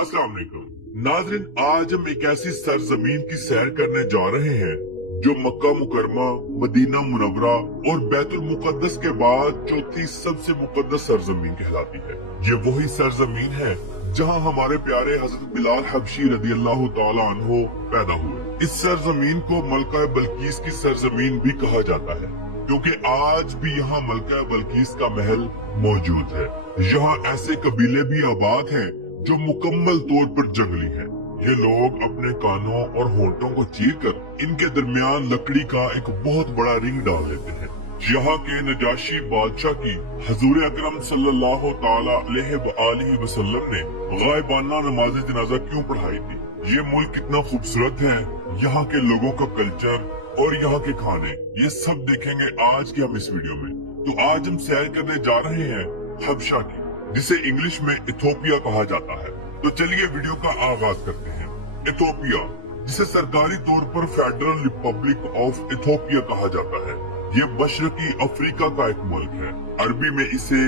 अस्सलाम वालेकुम नाज़रीन, आज हम एक ऐसी सरजमीन की सैर करने जा रहे हैं जो मक्का मुकरमा, मदीना मुनव्वरा और बैतुल मुकद्दस के बाद चौथी सबसे मुकद्दस सरजमीन कहलाती है। ये वही सरजमीन है जहां हमारे प्यारे हजरत बिलाल हबशी रदी अल्लाह तआला अन्हो पैदा हुए। इस सरजमीन को मलका बल्कीस की सरजमीन भी कहा जाता है, क्योंकि आज भी यहाँ मलका बल्कीस का महल मौजूद है। यहाँ ऐसे कबीले भी आबाद हैं जो मुकम्मल तौर पर जंगली हैं। ये लोग अपने कानों और होंठों को चीरकर इनके दरमियान लकड़ी का एक बहुत बड़ा रिंग डाल लेते हैं। यहाँ के नजाशी बादशाह की हजूर अकरम सल्लल्लाहु ताला अलैहि वसल्लम ने गायबाना नमाज जनाजा क्यों पढ़ाई थी। ये मुल्क कितना खूबसूरत है, यहाँ के लोगों का कल्चर और यहाँ के खाने, ये सब देखेंगे आज के हम इस वीडियो में। तो आज हम सैर करने जा रहे हैं हबशा की, जिसे इंग्लिश में इथोपिया कहा जाता है। तो चलिए वीडियो का आगाज करते हैं। इथोपिया, जिसे सरकारी तौर पर फेडरल रिपब्लिक ऑफ इथोपिया कहा जाता है, ये मशरकी अफ्रीका का एक मुल्क है। अरबी में इसे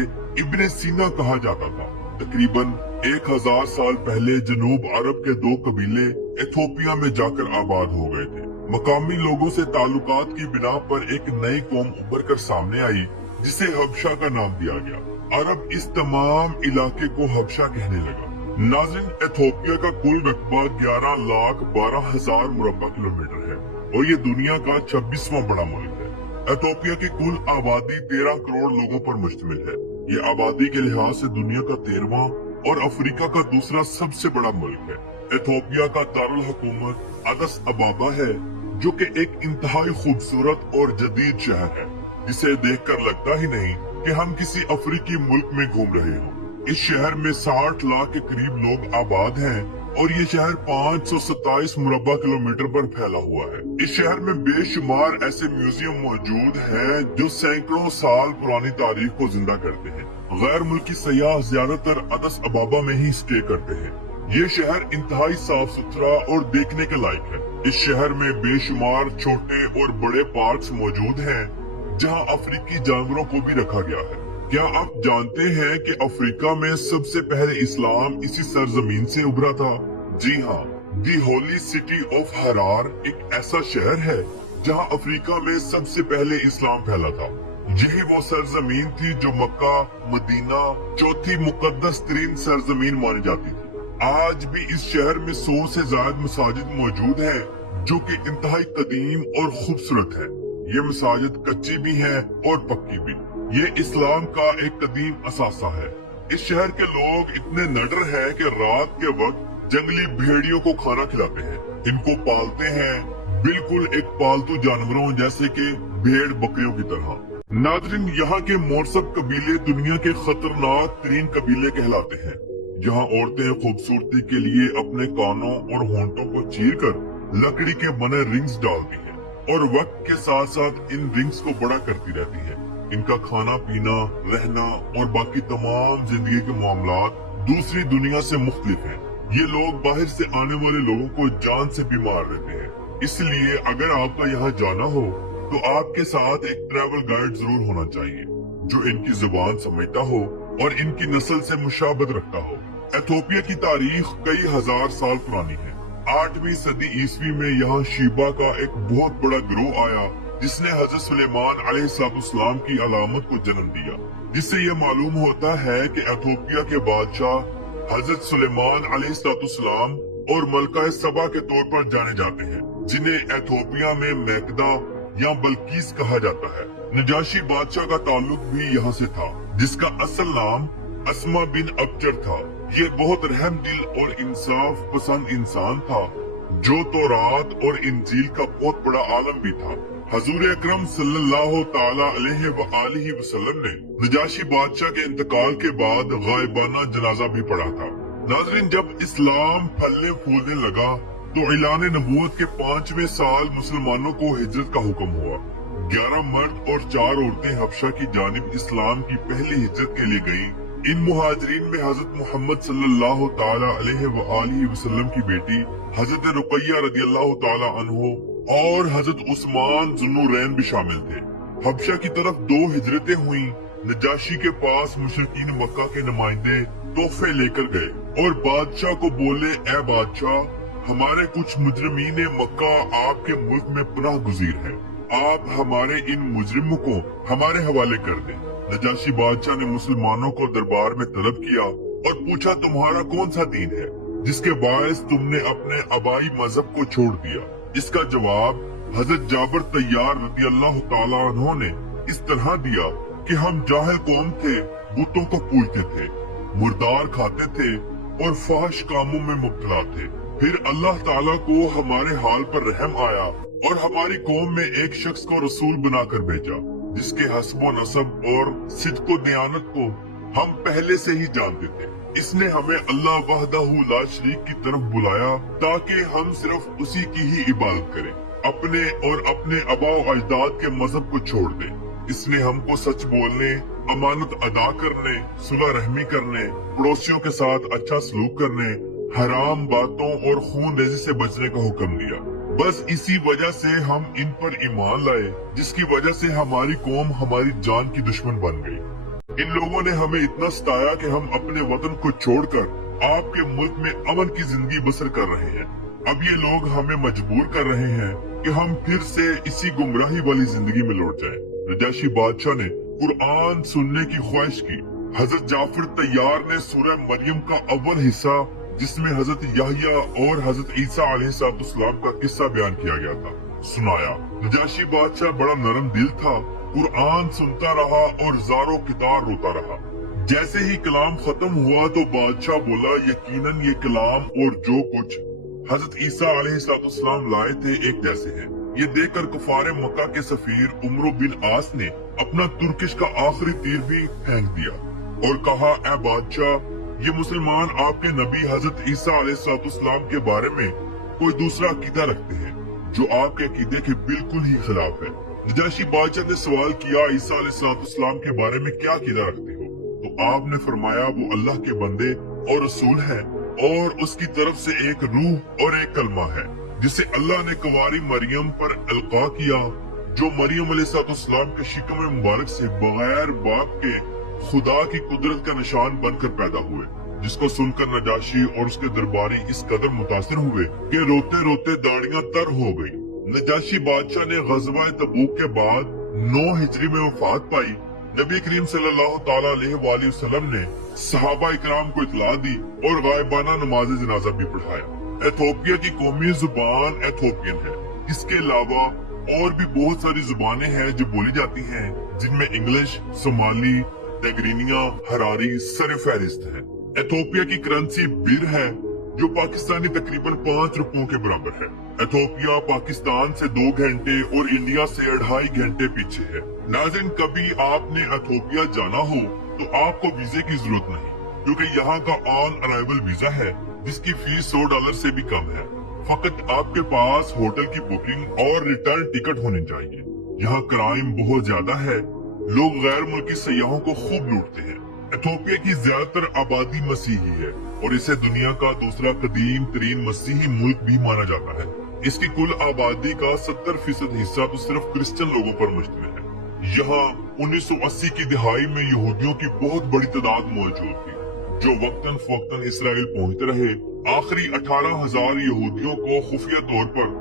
इब्ने सीना कहा जाता था। तकरीबन 1000 साल पहले जनूब अरब के दो कबीले इथोपिया में जाकर आबाद हो गए थे। मकामी लोगों से ताल्लुकात की बिना पर एक नई कौम उभर कर सामने आई, जिसे हबशा का नाम दिया गया। अरब इस तमाम इलाके को हबशा कहने लगा। नाज़रीन, इथोपिया का कुल रकबा 11,12,000 मुरब्बा किलोमीटर है और ये दुनिया का 26वां बड़ा मुल्क है। इथोपिया की कुल आबादी 13 करोड़ लोगों पर मुश्तमिल है। ये आबादी के लिहाज से दुनिया का 13वां और अफ्रीका का दूसरा सबसे बड़ा मुल्क है। इथोपिया का दारुल हुकूमत अदस अबाबा है, जो कि एक इंतहाई खूबसूरत और जदीद शहर है, जिसे देखकर लगता ही नहीं कि हम किसी अफ्रीकी मुल्क में घूम रहे हों। इस शहर में 60 लाख के करीब लोग आबाद हैं और ये शहर 527 मुरब्बा किलोमीटर पर फैला हुआ है। इस शहर में बेशुमार ऐसे म्यूजियम मौजूद हैं जो सैकड़ों साल पुरानी तारीख को जिंदा करते हैं। गैर मुल्की सयाह ज्यादातर अदस अबाबा में ही स्टे करते हैं। ये शहर इंतहाई साफ सुथरा और देखने के लायक है। इस शहर में बेशुमार छोटे और बड़े पार्क्स मौजूद हैं, जहां अफ्रीकी जानवरों को भी रखा गया है। क्या आप जानते हैं कि अफ्रीका में सबसे पहले इस्लाम इसी सरजमीन से उभरा था? जी हाँ, दी होली सिटी ऑफ हरार एक ऐसा शहर है जहां अफ्रीका में सबसे पहले इस्लाम फैला था। यही वो सरजमीन थी जो मक्का, मदीना चौथी मुकद्दस तरीन सरजमीन मानी जाती थी। आज भी इस शहर में 100 से ज्यादा मसाजिद मौजूद है, जो कि इंतहाई कदीम और खूबसूरत है। ये मसाजिद कच्ची भी है और पक्की भी। ये इस्लाम का एक कदीम असासा है। इस शहर के लोग इतने नडर हैं कि रात के वक्त जंगली भेड़ियों को खाना खिलाते हैं। इनको पालते हैं बिल्कुल एक पालतू जानवरों जैसे कि भेड़ बकरियों की तरह। नाज़रीन, यहाँ के मोरसब कबीले दुनिया के खतरनाक तरीन कबीले कहलाते हैं। यहाँ औरतें खूबसूरती के लिए अपने कानों और होंठों को चीरकर लकड़ी के बने रिंग्स डालती हैं और वक्त के साथ साथ इन रिंग्स को बड़ा करती रहती है। इनका खाना पीना, रहना और बाकी तमाम जिंदगी के मामलात दूसरी दुनिया से मुख्तलिफ हैं। ये लोग बाहर से आने वाले लोगों को जान से बीमार रहते हैं। इसलिए अगर आपका यहाँ जाना हो तो आपके साथ एक ट्रैवल गाइड जरूर होना चाहिए, जो इनकी जुबान समझता हो और इनकी नस्ल से मुशाबत रखता हो। इथोपिया की तारीख कई हजार साल पुरानी है। 8वीं सदी ईस्वी में यहाँ शीबा का एक बहुत बड़ा गिरोह आया, जिसने हजरत सुलेमान अलैहिस्सलाम की अलामत को जन्म दिया, जिससे यह मालूम होता है कि इथोपिया के बादशाह हजरत सुलेमान अलैहिस्सलाम और मलका सबा के तौर पर जाने जाते हैं, जिन्हें इथोपिया में मैकदा या बल्कीस कहा जाता है। नजाशी बादशाह का ताल्लुक भी यहाँ से था, जिसका असल नाम अस्मा बिन अबचर था। ये बहुत रहम दिल और इंसाफ पसंद इंसान था, जो तौरात और इंजील का बहुत बड़ा आलम भी था। हजूर अकरम सल्लल्लाहु ताला अलैहि वसल्लम ने नजाशी बादशाह के इंतकाल के बाद गायबाना जनाजा भी पढ़ा था। नाज़रीन, जब इस्लाम फलने फूलने लगा तो इलान नबूवत के 5वें साल मुसलमानों को हिजरत का हुक्म हुआ। 11 मर्द और 4 औरतें हबशा की जानिब इस्लाम की पहली हिजरत के लिए गयी। इन मुहाजिरीन में हजरत मोहम्मद सल्लल्लाहु ताला अलैहि वसल्लम की बेटी हजरत रुकैया रदियल्लाहु ताला अन्हो और हजरत उस्मान जुन्नूरैन भी शामिल थे। हबशा की तरफ 2 हिजरतें हुई। नजाशी के पास मुशरिकीन मक्का के नुमाइंदे तोहफे लेकर गए। और बादशाह को बोले, ए बादशाह, हमारे कुछ मुजरिमीन मक्का आपके मुल्क में पनाह गुज़ीर है, आप हमारे इन मुजरिमों को हमारे हवाले कर दें। नजाशी बादशाह ने मुसलमानों को दरबार में तलब किया और पूछा, तुम्हारा कौन सा दीन है जिसके बायस तुमने अपने आबाई मजहब को छोड़ दिया? इसका जवाब हजरत जाबर तैयार रज़ी अल्लाह तआला अन्हु ने इस तरह दिया कि हम जाहिल कौम थे, बुतों को पूजते थे, मुर्दार खाते थे और फाहिश कामों में मुब्तला थे। फिर अल्लाह ताला को हमारे हाल पर रहम आया और हमारी कौम में एक शख्स को रसूल बनाकर भेजा जिसके हस्ब व नसब और सिद्क व दयानत को हम पहले से ही जानते थे। इसने हमें अल्लाह वहदहू ला शरीक की तरफ बुलाया ताकि हम सिर्फ उसी की ही इबादत करें, अपने और अपने आबा व अजदाद के मजहब को छोड़ दें। इसने हमको सच बोलने, अमानत अदा करने, सुलह रहमी करने, पड़ोसियों के साथ अच्छा सलूक करने, हराम बातों और खून रेजी से बचने का हुक्म दिया। बस इसी वजह से हम इन पर ईमान लाए, जिसकी वजह से हमारी कौम हमारी जान की दुश्मन बन गई। इन लोगों ने हमें इतना सताया कि हम अपने वतन को छोड़कर आपके मुल्क में अमन की जिंदगी बसर कर रहे हैं। अब ये लोग हमें मजबूर कर रहे हैं कि हम फिर से इसी गुमराही वाली जिंदगी में लौट जाएं। नजाशी बादशाह ने कुरान सुनने की ख्वाहिश की। हजरत जाफर तैयार ने सूरह मरियम का अव्वल हिस्सा, जिसमें हजरत याहिया और हजरत ईसा अलैहिस्सलाम का किस्सा बयान किया गया था, सुनाया। नजाशी बादशाह बड़ा नरम दिल था, कुरान सुनता रहा और ज़ारो कितार रोता रहा। जैसे ही कलाम खत्म हुआ तो बादशाह बोला, यकीनन ये कलाम और जो कुछ हजरत ईसा अलैहिस्सलाम लाए थे एक जैसे हैं। ये देखकर कुफारे मक्का के सफीर उमर बिन आस ने अपना तुर्किश का आखिरी तीर भी फेंक दिया और कहा, ए बादशाह, ये मुसलमान आपके नबी हजरत ईसा अलैहिस्सलाम के बारे में कोई दूसरा अकीदा रखते हैं जो आपके अकीदे के बिल्कुल ही खिलाफ है। नजाशी बादशाह ने सवाल किया, ईसा अलैहिस्सलाम के बारे में क्या अकीदा रखते हो? तो आपने फरमाया, वो अल्लाह के बंदे और रसूल है और उसकी तरफ से एक रूह और एक कलमा है जिसे अल्लाह ने कुंवारी मरियम पर अलका किया, जो मरियम अलैहिस्सलाम के शिकम मुबारक से बगैर बाप के खुदा की कुदरत का निशान बनकर पैदा हुए। जिसको सुनकर नजाशी और उसके दरबारी इस कदर मुतासिर हुए कि रोते रोते दाढ़ियां तर हो गई। नजाशी बादशाह ने गज़वा तबूक के बाद 9 हिजरी में वफात पाई। नबी करीम सल्लल्लाहु ताला अलैहि वसल्लम ने सहाबा इकराम को इतला दी और गायबाना नमाज जनाजा भी पढ़ाया। एथोपिया की कौमी जुबान एथोपियन है। इसके अलावा और भी बहुत सारी जुबानें हैं जो बोली जाती हैं, जिनमें इंग्लिश, सोमाली, टेगरीनिया, हरारी सर फहरिस्त है। एथोपिया की करेंसी बिर है जो पाकिस्तानी तकरीबन 5 रुपयों के बराबर है। एथोपिया पाकिस्तान से 2 घंटे और इंडिया से 2.5 घंटे पीछे है। नाज़रीन, कभी आपने एथोपिया जाना हो तो आपको वीजे की जरूरत नहीं, क्योंकि यहाँ का ऑन अराइवल वीजा है जिसकी फीस $100 से भी कम है। फकत आपके पास होटल की बुकिंग और रिटर्न टिकट होनी चाहिए। यहाँ क्राइम बहुत ज्यादा है, लोग गैर मुल्की सयाहों को खूब लूटते हैं। एथोपिया की ज्यादातर आबादी मसीही है और इसे दुनिया का दूसरा कदीम तरीन मसीही मुल्क भी माना जाता है। इसकी कुल आबादी का 70% हिस्सा तो सिर्फ क्रिश्चियन लोगों पर मुश्तमिल है। यहाँ 1980 की दिहाई में यहूदियों की बहुत बड़ी तादाद मौजूद थी, जो वक्तन फवक्तन इसराइल पहुँचते रहे। आखिरी 18,000 यहूदियों को खुफिया तौर पर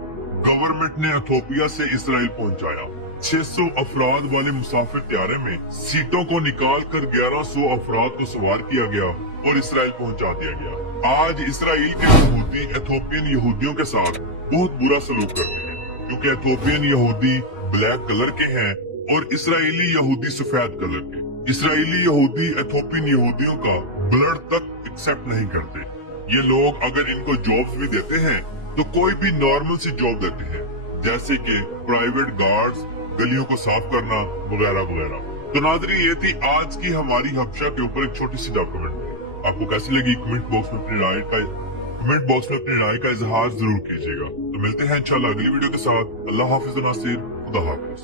गवर्नमेंट ने एथोपिया से इसराइल पहुँचाया। 600 अफराद वाले मुसाफिर त्यारे में सीटों को निकाल कर 1100 अफराद को सवार किया गया और इसराइल पहुंचा दिया गया। आज इसराइल के यहूदी एथोपियन यहूदियों के साथ बहुत बुरा सलूक करते हैं, क्योंकि एथोपियन यहूदी ब्लैक कलर के हैं और इसराइली यहूदी सफेद कलर के। इसराइली यहूदी एथोपियन यहूदियों का ब्लड तक एक्सेप्ट नहीं करते। ये लोग अगर इनको जॉब्स भी देते हैं तो कोई भी नॉर्मल सी जॉब देते हैं, जैसे कि प्राइवेट गार्ड्स, गलियों को साफ करना वगैरह वगैरह। तो नाज़रीन, ये थी आज की हमारी हबशा के ऊपर एक छोटी सी डॉक्यूमेंट्री। आपको कैसी लगी कमेंट बॉक्स में अपनी राय का इजहार जरूर कीजिएगा। तो मिलते हैं इंशाल्लाह अगली वीडियो के साथ। अल्लाह हाफिज नासिर, खुदा हाफिज।